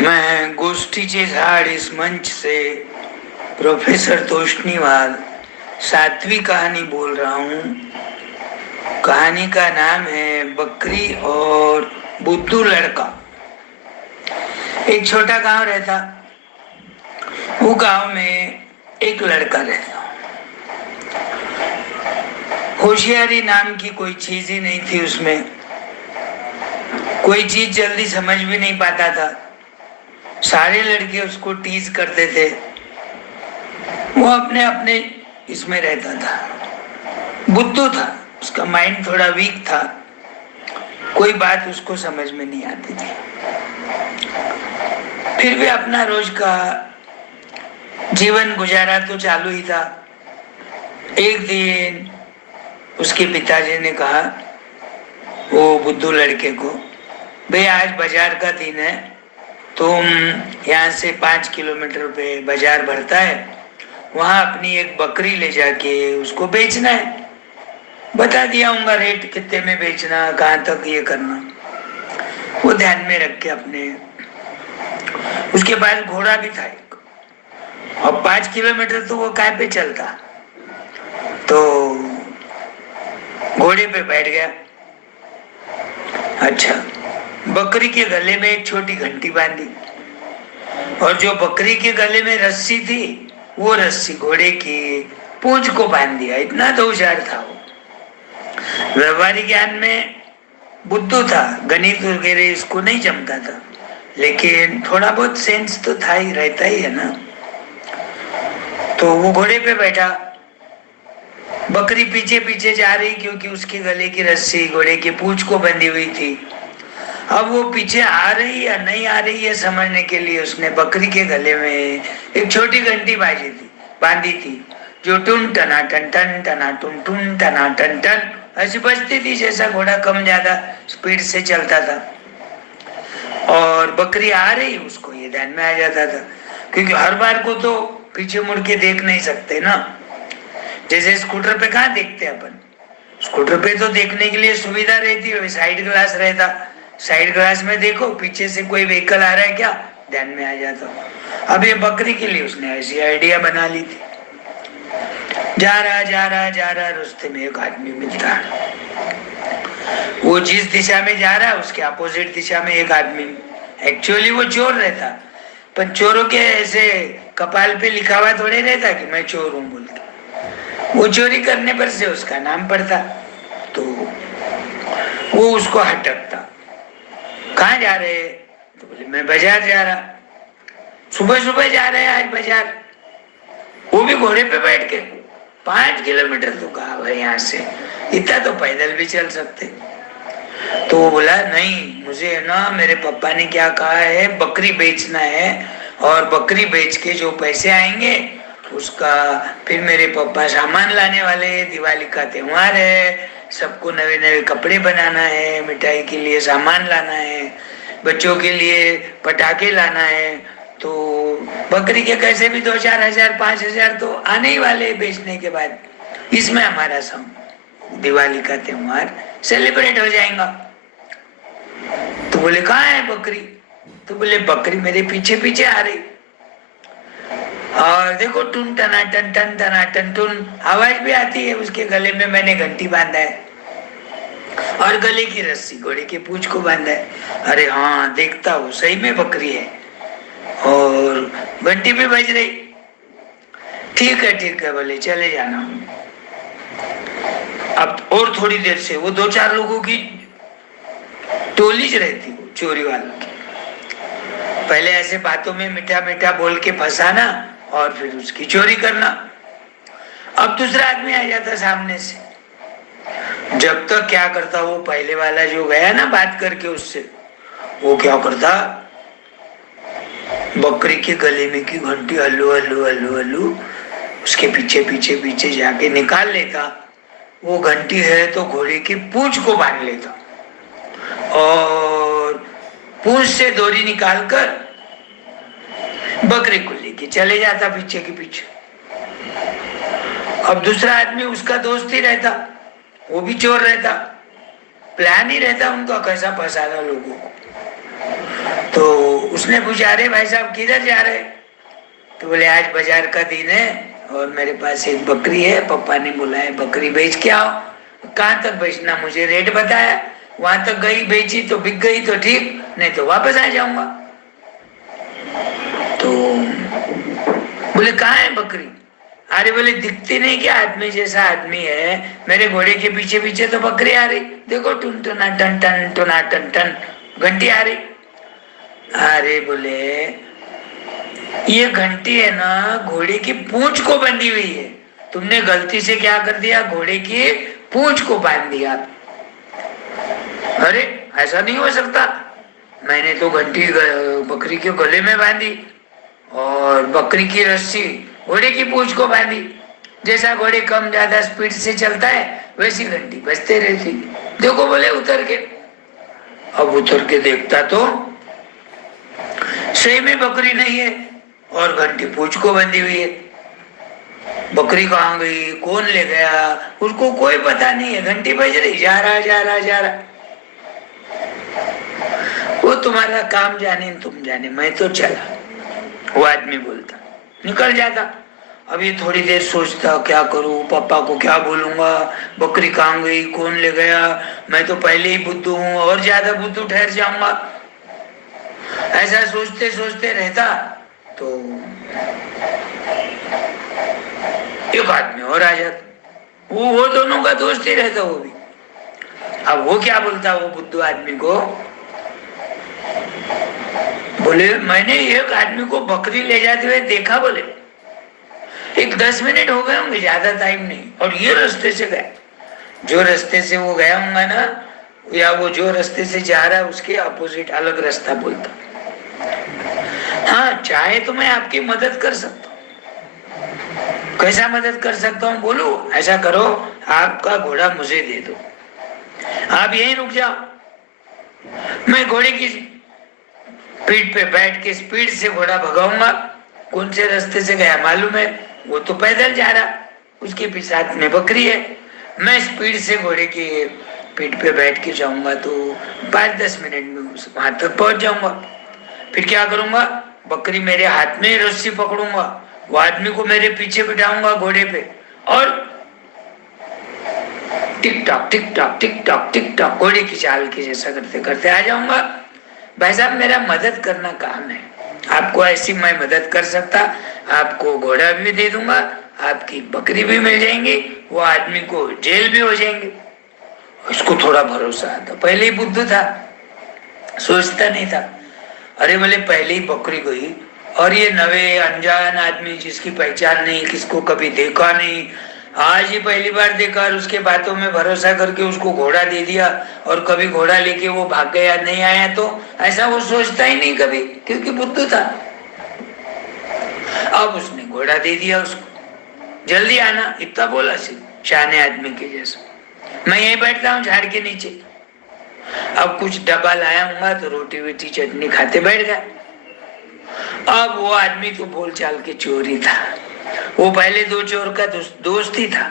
मैं गोष्ठीचे झाड इस मंच से प्रोफेसर तोष्णीवाल सातवीं कहानी बोल रहा हूँ। कहानी का नाम है बकरी और बुद्धू लड़का। एक छोटा गांव रहता। वो गांव में एक लड़का रहता। होशियारी नाम की कोई चीज ही नहीं थी उसमें। कोई चीज जल्दी समझ भी नहीं पाता था। सारे लड़के उसको टीज करते थे। वो अपने अपने इसमें रहता था। बुद्धू था, उसका माइंड थोड़ा वीक था। कोई बात उसको समझ में नहीं आती थी। फिर भी अपना रोज का जीवन गुजारा तो चालू ही था। एक दिन उसके पिताजी ने कहा वो बुद्धू लड़के को, भाई आज बाजार का दिन है, तुम यहाँ से 5 किलोमीटर पे बाजार भरता है, वहां अपनी एक बकरी ले जाके उसको बेचना है। बता दिया हूँ रेट कितने में बेचना, कहाँ तक ये करना, वो ध्यान में रख के अपने। उसके पास घोड़ा भी था एक, और 5 किलोमीटर तो वो काय पे चलता, तो घोड़े पे बैठ गया। अच्छा, बकरी के गले में एक छोटी घंटी बांधी, और जो बकरी के गले में रस्सी थी वो रस्सी घोड़े की पूंछ को बांध दिया। इतना तो होशियार था वो। व्यवहारिक ज्ञान में बुद्धू था, गणित वगैरह इसको नहीं जमता था, लेकिन थोड़ा बहुत सेंस तो था ही, रहता ही है ना। तो वो घोड़े पे बैठा, बकरी पीछे पीछे जा रही, क्योंकि उसके गले की रस्सी घोड़े की पूंछ को बंधी हुई थी। अब वो पीछे आ रही या नहीं आ रही है समझने के लिए उसने बकरी के गले में एक छोटी घंटी बांधी थी, जो टुन टना टन टन टना टुन टुन टना टन टन ऐसी बजती थी, जैसा घोड़ा कम ज्यादा स्पीड से चलता था। और बकरी आ रही उसको ये ध्यान में आ जाता था, क्योंकि हर बार को तो पीछे मुड़ के देख नहीं सकते ना। जैसे स्कूटर पे कहाँ देखते अपन, स्कूटर पे तो देखने के लिए सुविधा रहती है, साइड ग्लास रहता, साइड ग्लास में देखो पीछे से कोई व्हीकल आ रहा है क्या, ध्यान में आ जाता। अब ये बकरी के लिए उसने ऐसी आइडिया बना ली थी। जा रहा रास्ते में एक आदमी मिलता है। वो जिस दिशा में जा रहा है उसके अपोजिट दिशा में एक आदमी, एक्चुअली वो चोर रहता, पर चोरों के ऐसे कपाल पे लिखा हुआ थोड़े रहता कि मैं चोर हूं बोल के। वो चोरी करने पर से उसका नाम पड़ता, तो वो उसको हटकता। कहाँ जा रहे, तो बोले मैं बाजार जा रहा। सुबह सुबह जा रहे हैं आज बाजार, वो भी घोड़े पे बैठ के। 5 किलोमीटर तो कहा भाई यहाँ से, इतना तो पैदल भी चल सकते। तो वो बोला नहीं, मुझे ना मेरे पापा ने क्या कहा है, बकरी बेचना है, और बकरी बेच के जो पैसे आएंगे उसका फिर मेरे पापा सामान लाने वाले, दिवाली का त्योहार है, सबको नए नए कपड़े बनाना है, मिठाई के लिए सामान लाना है, बच्चों के लिए पटाखे लाना है, तो बकरी के कैसे भी 2-4 हजार 5 हजार तो आने ही वाले बेचने के बाद, इसमें हमारा दिवाली का त्योहार सेलिब्रेट हो जाएगा। तो बोले कहाँ है बकरी, तो बोले बकरी मेरे पीछे पीछे आ रही, और देखो टुन टना टन टन टना टन टुन आवाज भी आती है, उसके गले में मैंने घंटी बांधा है, और गले की रस्सी घोड़े के पूंछ को बांधा है। अरे हाँ, देखता हूँ सही में बकरी है, और घंटी भी बज रही। ठीक है बोले चले जाना। अब और थोड़ी देर से वो 2-4 लोगों की टोली रहती, चोरी वालों की। पहले ऐसे बातों में मीठा मीठा बोल के फंसाना, और फिर उसकी चोरी करना। अब दूसरा आदमी आ जाता सामने से। जब तक क्या करता, वो पहले वाला जो गया ना बात करके उससे, वो क्या करता, बकरी के गले में की घंटी हल्लू हल्लू हल्लू हल्लू उसके पीछे पीछे पीछे जाके निकाल लेता। वो घंटी है तो घोड़े की पूंछ को बांध लेता, और पूंछ से डोरी निकालकर बकरी को लेके चले जाता पीछे के पीछे। अब दूसरा आदमी उसका दोस्त ही रहता, वो भी चोर रहता, प्लान ही रहता उनका कैसा फंसाना लोगों को। तो उसने पूछा, अरे भाई साहब किधर जा रहे? तो बोले आज बाजार का दिन है और मेरे पास एक बकरी है, पापा ने बोला है बकरी बेच के आओ। कहाँ तक बेचना, मुझे रेट बताया, वहां तक गई, बेची तो बिक गई तो ठीक, नहीं तो वापस आ जाऊंगा। तो बोले कहाँ है बकरी? अरे बोले दिखती नहीं क्या, आदमी जैसा आदमी है, मेरे घोड़े के पीछे पीछे तो बकरी आ रही, देखो टुन टुना टन टन टुना टन टन घंटी आ रही। अरे बोले ये घंटी है ना घोड़े की पूंछ को बंधी हुई है, तुमने गलती से क्या कर दिया, घोड़े की पूंछ को बांध दिया। अरे ऐसा नहीं हो सकता, मैंने तो घंटी बकरी के गले में बांधी और बकरी की रस्सी घोड़े की पूंछ को बांधी, जैसा घोड़े कम ज्यादा स्पीड से चलता है वैसी घंटी बजते रहती। देखो बोले उतर के। अब उतर के देखता तो सही में बकरी नहीं है और घंटी पूंछ को बंधी हुई है। बकरी कहाँ गई, कौन ले गया, उसको कोई पता नहीं है, घंटी बज रही, जा रहा जा रहा जा रहा। वो तुम्हारा काम जाने तुम जाने, मैं तो चला। वो आदमी बोलता, निकल जाता। अभी थोड़ी देर सोचता क्या करूं, पापा को क्या बोलूंगा, बकरी कहाँ गई, कौन ले गया, मैं तो पहले ही बुद्धू हूं और ज्यादा बुद्धू ठहर जाऊंगा। ऐसा सोचते सोचते रहता तो एक आदमी और आ जाता, वो दोनों का दोस्त ही रहता वो भी। अब वो क्या बोलता वो बुद्धू आदमी को, बोले मैंने एक आदमी को बकरी ले जाते हुए देखा, बोले एक 10 मिनट हो गए होंगे, ज्यादा टाइम नहीं, और ये रास्ते से गया, जो रास्ते से वो गया होगा ना, या वो जो रास्ते से जा रहा है उसके अपोजिट अलग रास्ता बोलता। हाँ चाहे तो मैं आपकी मदद कर सकता हूँ। कैसा मदद कर सकता हूँ बोलो? ऐसा करो, आपका घोड़ा मुझे दे दो, आप यहीं रुक जाओ, मैं घोड़े की पीठ पे बैठ के स्पीड से घोड़ा भगाऊंगा। कौन से रास्ते से गया मालूम है, वो तो पैदल जा रहा, उसके पीछे हाथ में बकरी है, मैं स्पीड से घोड़े की पीठ पे बैठ के जाऊंगा तो 5-10 मिनट में वहां तक पहुंच जाऊंगा। फिर क्या करूंगा, बकरी मेरे हाथ में रस्सी पकड़ूंगा, वो आदमी को मेरे पीछे बिठाऊंगा घोड़े पे और tick tock tick tock tick tock tick tock घोड़े की चाल की जैसा करते करते आ जाऊंगा। भाई साहब मेरा मदद करना काम है, आपको ऐसी मैं मदद कर सकता, आपको घोड़ा भी दे दूंगा, आपकी बकरी भी मिल जाएंगी, वो आदमी को जेल भी हो जाएंगे। उसको थोड़ा भरोसा आता, पहले ही बुद्धू था, सोचता नहीं था। अरे बोले पहले ही बकरी गई और ये नवे अनजान आदमी जिसकी पहचान नहीं, किसको कभी देखा नहीं, आज ही पहली बार देखा और उसके बातों में भरोसा करके उसको घोड़ा दे दिया और कभी घोड़ा लेके वो भाग गया नहीं आया, तो ऐसा वो सोचता ही नहीं कभी, क्योंकि बुद्धू था। अब उसने घोड़ा दे दिया उसको, जल्दी आना, इतना बोला शाने आदमी के जैसा, मैं यहीं बैठता हूँ झाड़ के नीचे। अब कुछ डब्बा लाया हूँ तो रोटी वोटी चटनी खाते बैठ गया। अब वो आदमी तो बोल चाल के चोरी था, वो पहले 2 चोर का दोस्त ही था,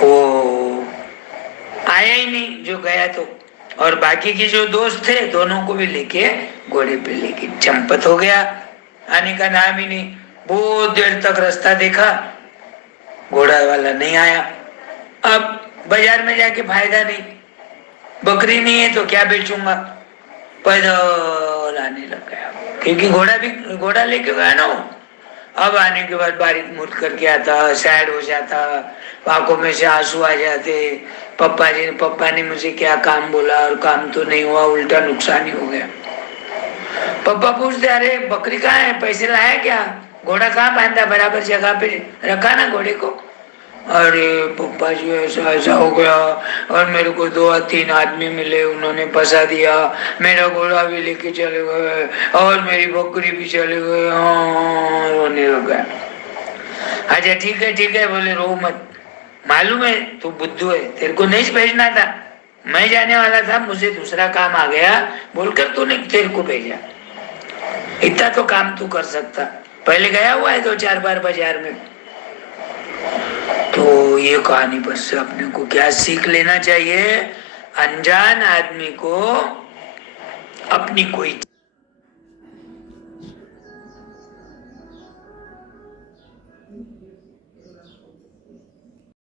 वो आया ही नहीं जो गया तो, और बाकी के जो दोस्त थे दोनों को भी लेके घोड़े पे लेके चंपत हो गया, आने का नाम ही नहीं। बहुत देर तक रास्ता देखा, घोड़ा वाला नहीं आया। अब बाजार में जाके फायदा नहीं, बकरी नहीं है तो क्या बेचूंगा, पैदल आने लग गया, क्योंकि घोड़ा लेके गया ना। अब आने के बाद बारीक मुड़ करके आता, सैड हो जाता, आंखों में से आंसू आ जाते, पप्पा ने मुझे क्या काम बोला और काम तो नहीं हुआ, उल्टा नुकसान ही हो गया। पप्पा पूछते अरे बकरी कहाँ है, पैसे लाया क्या, घोड़ा कहाँ बांधा, बराबर जगह पे रखा ना घोड़े को। अरे पप्पा जी ऐसा ऐसा हो गया और मेरे को 2-3 आदमी मिले, उन्होंने फंसा दिया, मेरा घोड़ा भी लेके चले गए और मेरी बकरी भी चले गए। रोने लग गया। अच्छा ठीक है बोले रो मत, मालूम है तू बुद्धू है, तेरे को नहीं भेजना था, मैं जाने वाला था, मुझे दूसरा काम आ गया बोलकर तूने तेरे को भेजा, इतना तो काम तू कर सकता, पहले गया हुआ है 2-4 बार बाजार में। तो ये कहानी पर से अपने को क्या सीख लेना चाहिए, अनजान आदमी को अपनी कोई